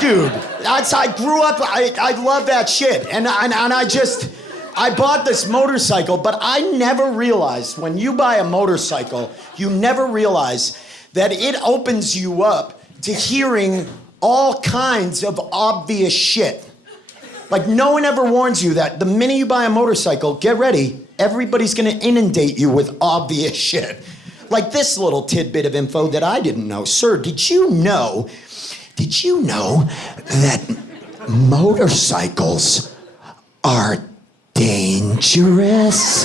Dude, I grew up, I love that shit. And I bought this motorcycle, but I never realized when you buy a motorcycle, you never realize that it opens you up to hearing all kinds of obvious shit. Like, no one ever warns you that the minute you buy a motorcycle, get ready, everybody's gonna inundate you with obvious shit. Like this little tidbit of info that I didn't know. Sir, did you know that motorcycles are dangerous?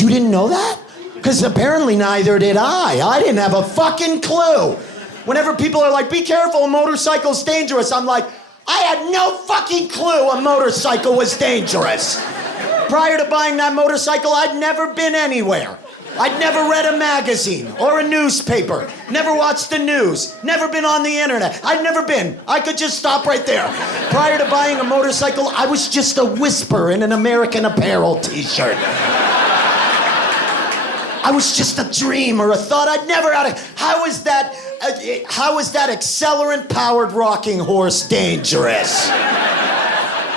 You didn't know that? Because apparently neither did I. I didn't have a fucking clue. Whenever people are like, be careful, a motorcycle's dangerous, I'm like, I had no fucking clue a motorcycle was dangerous. Prior to buying that motorcycle, I'd never been anywhere. I'd never read a magazine or a newspaper, never watched the news, never been on the internet. I'd never been. I could just stop right there. Prior to buying a motorcycle, I was just a whisper in an American Apparel t-shirt. I was just a dream or a thought I'd never had. How is that accelerant-powered rocking horse dangerous?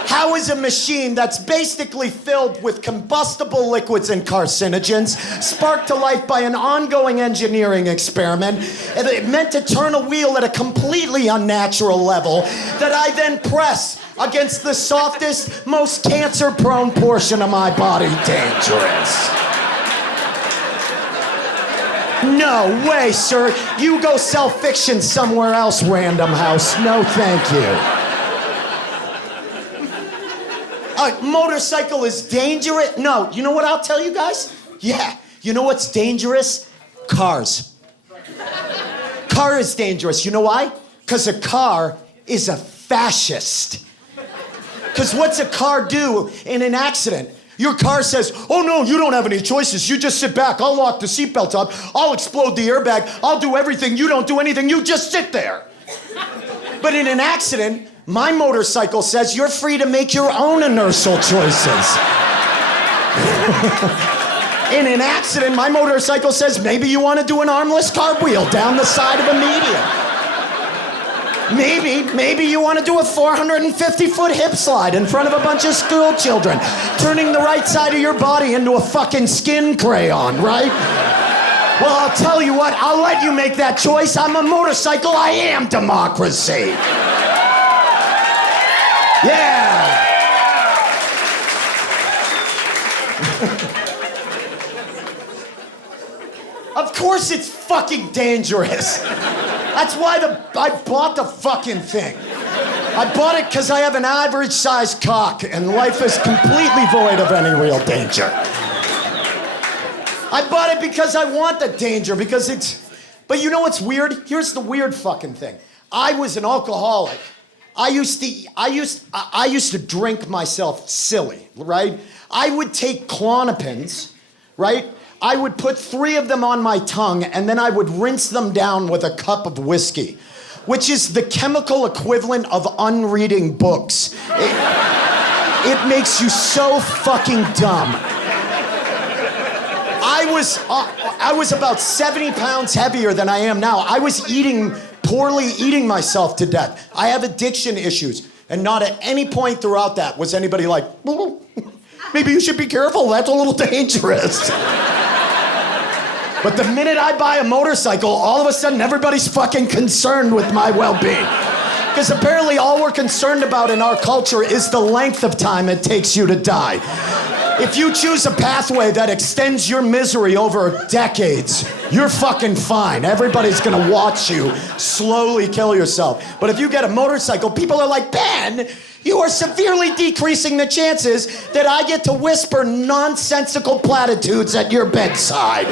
How is a machine that's basically filled with combustible liquids and carcinogens, sparked to life by an ongoing engineering experiment, meant to turn a wheel at a completely unnatural level that I then press against the softest, most cancer-prone portion of my body dangerous? No way, sir. You go sell fiction somewhere else, Random House. No, thank you. A motorcycle is dangerous? No, you know what I'll tell you guys? Yeah, you know what's dangerous? Cars. Car is dangerous. You know why? Because a car is a fascist. Because what's a car do in an accident? Your car says, oh no, you don't have any choices. You just sit back. I'll lock the seatbelt up. I'll explode the airbag. I'll do everything. You don't do anything. You just sit there. But in an accident, my motorcycle says you're free to make your own inertial choices. In an accident, my motorcycle says maybe you want to do an armless cartwheel down the side of a median. Maybe you want to do a 450-foot hip slide in front of a bunch of school children, turning the right side of your body into a fucking skin crayon, right? Well, I'll tell you what, I'll let you make that choice. I'm a motorcycle, I am democracy. Yeah. Of course it's fucking dangerous. That's why I bought the fucking thing. I bought it because I have an average-sized cock and life is completely void of any real danger. I bought it because I want the danger, because it's... But you know what's weird? Here's the weird fucking thing. I was an alcoholic. I used to drink myself silly, right? I would take Klonopins, right? I would put 3 of them on my tongue and then I would rinse them down with a cup of whiskey, which is the chemical equivalent of unreading books. It makes you so fucking dumb. I was about 70 pounds heavier than I am now. I was poorly eating myself to death. I have addiction issues, and not at any point throughout that was anybody like, well, maybe you should be careful, that's a little dangerous. But the minute I buy a motorcycle, all of a sudden everybody's fucking concerned with my well-being. Because apparently all we're concerned about in our culture is the length of time it takes you to die. If you choose a pathway that extends your misery over decades, you're fucking fine. Everybody's gonna watch you slowly kill yourself. But if you get a motorcycle, people are like, Ben, you are severely decreasing the chances that I get to whisper nonsensical platitudes at your bedside.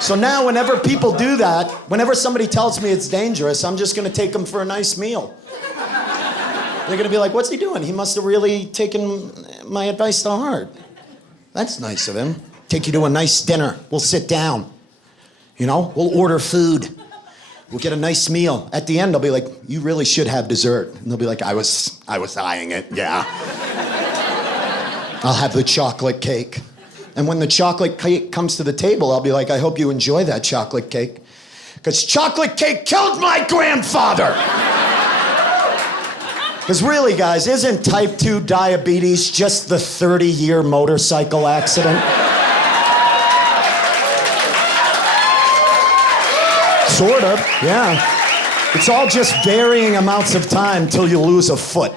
So now whenever people do that, whenever somebody tells me it's dangerous, I'm just gonna take them for a nice meal. They're gonna be like, what's he doing? He must have really taken my advice to heart. That's nice of him. Take you to a nice dinner. We'll sit down. You know, we'll order food. We'll get a nice meal. At the end, I'll be like, you really should have dessert. And they'll be like, I was eyeing it, yeah. I'll have the chocolate cake. And when the chocolate cake comes to the table, I'll be like, I hope you enjoy that chocolate cake, because chocolate cake killed my grandfather. Because really, guys, isn't type 2 diabetes just the 30-year motorcycle accident? Sort of, yeah. It's all just varying amounts of time till you lose a foot.